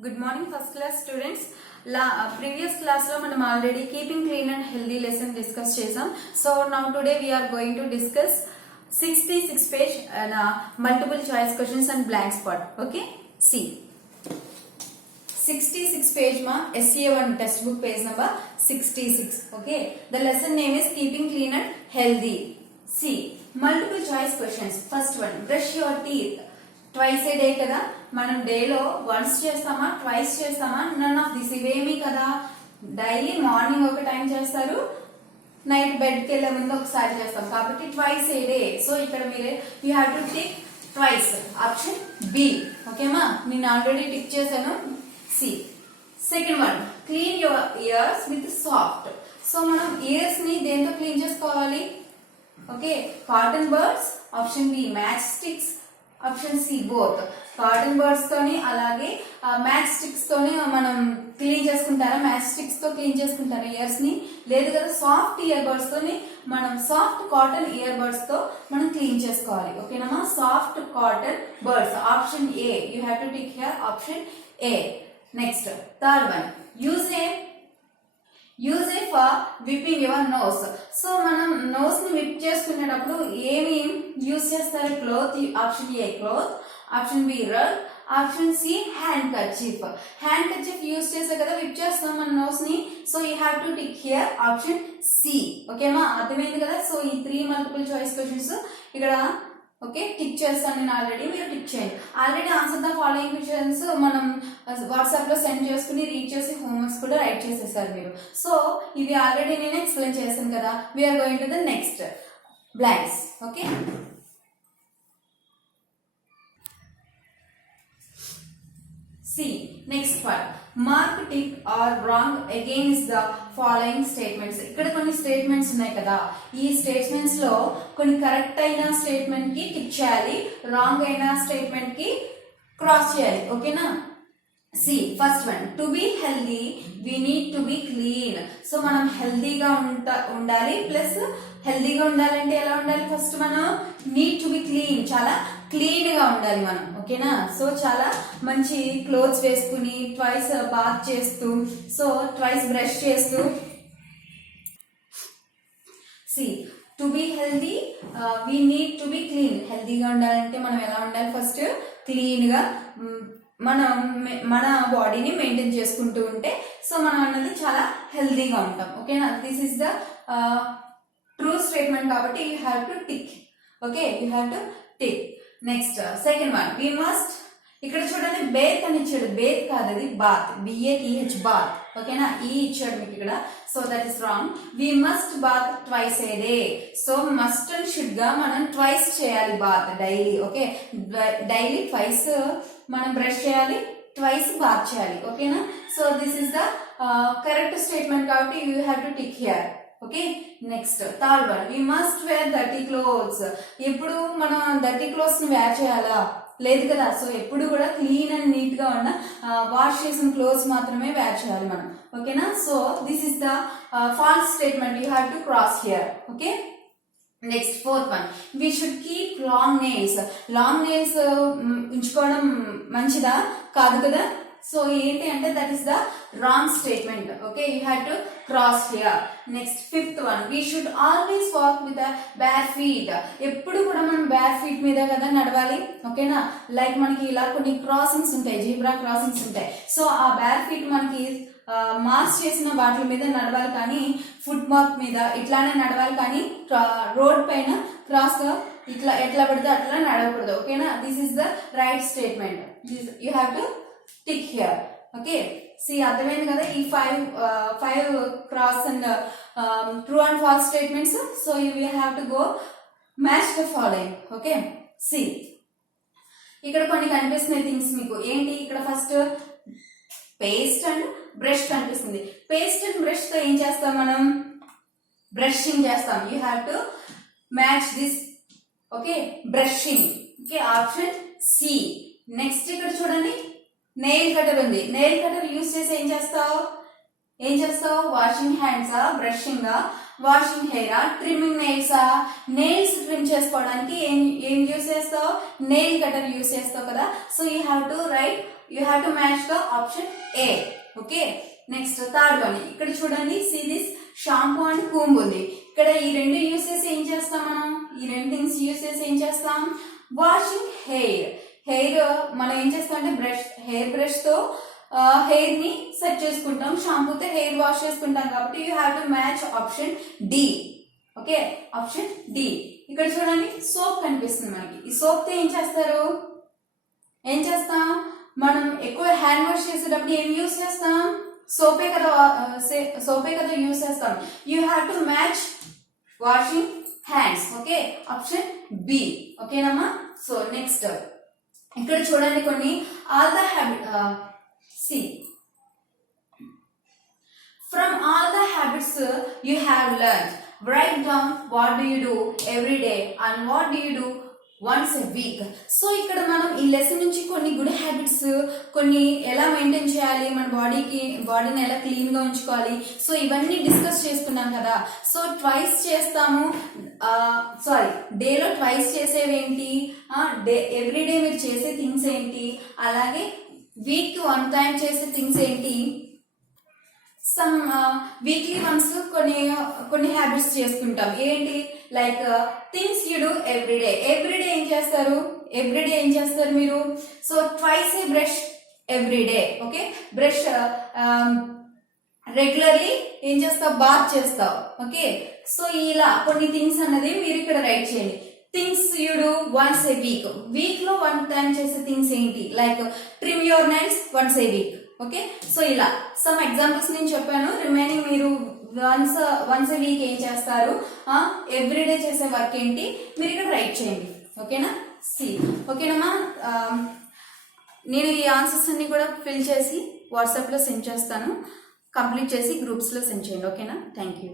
Good morning, first class students. Previous class lo manam already keeping clean and healthy lesson discuss chesam. So now today we are going to discuss 66 page multiple choice questions and blank spot. Okay, see 66 page ma SCA1 textbook page number 66. Okay, the lesson name is keeping clean and healthy. See multiple choice questions. First one, brush your teeth twice a day కదా. మనం డేలో once చేస్తామా twice చేస్తామా? None of this. ఇవేమి కదా, daily morning ఒక time చేస్తారు, night బెడ్కి వెళ్ళే ముందు ఒకసారి చేస్తాం, కాబట్టి ట్వైస్ ఏ డే. సో ఇక్కడ మీరే you have to tick twice. Option B. ఓకేమా, నేను ఆల్రెడీ టిక్ చేశాను. C second one, clean your ears with soft. So మనం ఇయర్స్ ని దేంతో క్లీన్ చేసుకోవాలి? Okay, cotton buds. Option B match sticks. Option C both. Cotton buds తోని అలాగే match sticks తోని మనం క్లీన్ చేసుకుంటారా? మ్యాచ్ స్టిక్స్ తో క్లీన్ చేసుకుంటారా ఇయర్స్ ని? లేదు కదా, సాఫ్ట్ ఇయర్ బర్డ్స్ తోని మనం సాఫ్ట్ కాటన్ ఇయర్ బర్డ్స్ తో మనం క్లీన్ చేసుకోవాలి. ఓకేనా, soft cotton buds. Option A, you have to tick here option A. Next third one, use a for wiping your nose. So మనం నోస్ ని wipe చేసుకునేటప్పుడు ఏమి యూజ్ చేస్తారు? Cloth. Option A cloth. Option B rug. Option C handkerchief. Handkerchief use చేసే కదా wipe చేస్తాం మన nose ని. So you have to tick here option C. ఓకేమా, అర్థమైంది కదా. సో ఈ 3 మల్టిపుల్ చాయిస్ క్వశ్చన్స్ ఇక్కడ ఓకే టిక్ చేస్తాను నేను ఆల్రెడీ, మీరు టిక్ చేయండి. Already answer the following questions మనం వాట్సాప్ లో సెండ్ చేసుకుని రీడ్ చేసి హోంవర్క్స్ కూడా రైట్ చేసేసారు మీరు. సో ఇవి ఆల్రెడీ నేను ఎక్స్ప్లెయిన్ చేశాను కదా. We are going to the next blanks. Okay, see next part, mark tick or wrong against the following statements. ఇక్కడ కొన్ని స్టేట్మెంట్స్ ఉన్నాయి కదా, ఈ స్టేట్మెంట్స్ లో కొన్ని కరెక్ట్ అయిన స్టేట్మెంట్ కి టిక్ చేయాలి, రాంగ్ అయిన స్టేట్మెంట్ కి క్రాస్ చేయాలి. ఓకేనా, see first one, to be healthy we need to be clean. So మనం హెల్దీగా ఉండాలి. ప్లస్ హెల్దీగా ఉండాలంటే ఎలా ఉండాలి? ఫస్ట్ మనం నీడ్ టు బి క్లీన్, చాలా క్లీన్ గా ఉండాలి మనం. ఓకేనా, సో చాలా మంచి క్లోత్స్ వేసుకుని ట్వైస్ బాత్ చేస్తూ, సో ట్వైస్ బ్రష్ చేస్తూ. See to be healthy we need to be clean. హెల్దీగా ఉండాలంటే మనం ఎలా ఉండాలి? ఫస్ట్ క్లీన్ గా మన బాడీని మెయింటైన్ చేసుకుంటూ ఉంటే సో మనం అన్నది చాలా హెల్దీగా ఉంటాం. ఓకేనా, this is the true statement కాబట్టి you have to tick. Okay, you have to tick. Next second one, we must. ఇక్కడ చూడండి బేత్ అని ఇచ్చాడు, బేత్ కాదు అది బాత్, BATH బాత్. ఓకేనా, ఈ ఇచ్చాడు మీకు ఇక్కడ, so that is wrong. We must bath twice a day. So must and should గా మనం ట్వైస్ చేయాలి bath daily. Okay, daily twice మనం బ్రష్ చేయాలి, ట్వైస్ బాత్ చేయాలి. ఓకేనా, so this is the correct statement కాబట్టి you have to tick here. Okay, next third one, we must wear dirty clothes. ఎప్పుడు మనం డర్టీ క్లోత్స్ ని wear చేయాలా? లేదు కదా. సో ఎప్పుడు కూడా క్లీన్ అండ్ నీట్ గా ఉన్న వాష్ చేసిన క్లోత్స్ మాత్రమే వేర్ చేయాలి మనం. ఓకేనా, so this is the false statement, you have to cross here. Okay, next fourth one, we should keep long nails. Long nails ఉంచుకోవడం మంచిదా? కాదు కదా. సో ఏంటి అంటే that is the wrong statement. Okay, you have to cross here. Next fifth one, we should always walk with bare feet. ఎప్పుడు కూడా మనం bear feet మీద కదా నడవాలి. ఓకేనా, లైక్ మనకి ఇలా కొన్ని క్రాసింగ్స్ ఉంటాయి, జీబ్రా క్రాసింగ్స్ ఉంటాయి. సో ఆ బేర్ ఫీట్ మనకి మార్క్స్ చేసిన వాటి మీద నడవాలి, కానీ ఫుట్ మార్క్ మీద ఇట్లానే నడవాలి, కానీ రోడ్ పైన క్రాస్ గా ఇట్లా ఎట్లా పడితే అట్లా నడవకూడదు. ఓకేనా, this is the right statement. You have to tick here. Okay, see అర్థమైంది కదా ఈ five cross and true and false statements. So you will have to go match the following. Okay, see ఇక్కడ కొన్ని కనిపిస్తున్నాయి థింగ్స్ మీకు. ఏంటి ఇక్కడ? First paste and brush కనిపిస్తుంది. పేస్ట్ అండ్ బ్రష్ తో ఏం చేస్తాం మనం? బ్రషింగ్ చేస్తాం. You have to match this. Okay, brushing. Okay, option C. Next ఇక్కడ చూడండి నెయిల్ కటర్ ఉంది. నెయిల్ కటర్ యూజ్ చేసి ఏం చేస్తావు? వాషింగ్ హ్యాండ్సా, బ్రషింగ్, వాషింగ్ హెయిరా, ట్రిమ్మింగ్ నెయిల్సా? నెయిల్స్ ట్రిమ్ చేసుకోవడానికి ఏం యూస్ చేస్తావు? నెయిల్ కటర్ యూస్ చేస్తావు కదా. So you have to match the option A. Okay, next third one. ఇక్కడ చూడండి, see this shampoo and comb ఉంది. ఇక్కడ ఈ రెండు యూస్ చేసి ఏం చేస్తాం మనం? ఈ రెండు థింగ్స్ యూస్ చేసి ఏం చేస్తాం? వాషింగ్ హెయిర్ మనం ఏం చేస్తాం అంటే హెయిర్ బ్రష్ తో హెయిర్ ని సెట్ చేసుకుంటాం, షాంపూతో హెయిర్ వాష్ చేసుకుంటాం. కాబట్టి you have to match option D. Okay, option D. ఇక్కడ చూడండి, సోప్ కనిపిస్తుంది మనకి. ఈ సోప్ తో ఏం చేస్తాం? మనం ఎక్కువ హ్యాండ్ వాష్ చేసేటప్పుడు ఏం యూస్ చేస్తాం? సోపే కదా యూస్ చేస్తాం. You have to match washing hands. Okay, option B. ఓకేనమ్మా. సో నెక్స్ట్ ఇక్కడ చూడండి కొన్ని all the habit. See, from all the habits you have learned, write down what do you do every day and what do you do once a week. So ఇక్కడ మనం ఈ lesson నుంచి కొన్ని good habits, కొన్ని ఎలా maintain చేయాలి, మన బాడీని ఎలా క్లీన్ గా ఉంచుకోవాలి, సో ఇవన్నీ డిస్కస్ చేసుకున్నాం కదా. సో డేలో ట్వైస్ చేసేవేంటి, ఎవ్రీడే మీరు చేసే థింగ్స్ ఏంటి, అలాగే వీక్ 1 టైం చేసే థింగ్స్ ఏంటి, వీక్లీ వన్స్ కొన్ని హ్యాబిట్స్ చేసుకుంటాం. ఏంటి? Like things you do everyday. Everyday ఏం చేస్తారు మీరు? సో ట్వైస్ ఏ brush everyday. Okay, brush regularly ఏం చేస్తావు? బాత్ చేస్తావు. ఓకే, సో ఇలా కొన్ని థింగ్స్ అన్నది మీరు ఇక్కడ రైట్ చేయండి. Things you do once A week లో 1 టైం చేసే థింగ్స్ ఏంటి? Like trim your nails once A week. Okay, so ఇలా సమ్ ఎగ్జాంపుల్స్ నేను చెప్పాను. రిమైనింగ్ మీరు వన్స్ ఏ వీక్ ఏం చేస్తారు, ఎవ్రీడే చేసే వర్క్ ఏంటి, మీరు ఇక్కడ రైట్ చేయండి. ఓకేనా? ఓకేనమ్మా. నేను ఈ ఆన్సర్స్ అన్ని కూడా ఫిల్ చేసి వాట్సాప్ లో సెండ్ చేస్తాను. కంప్లీట్ చేసి గ్రూప్స్ లో సెండ్ చేయండి. ఓకేనా? Thank you.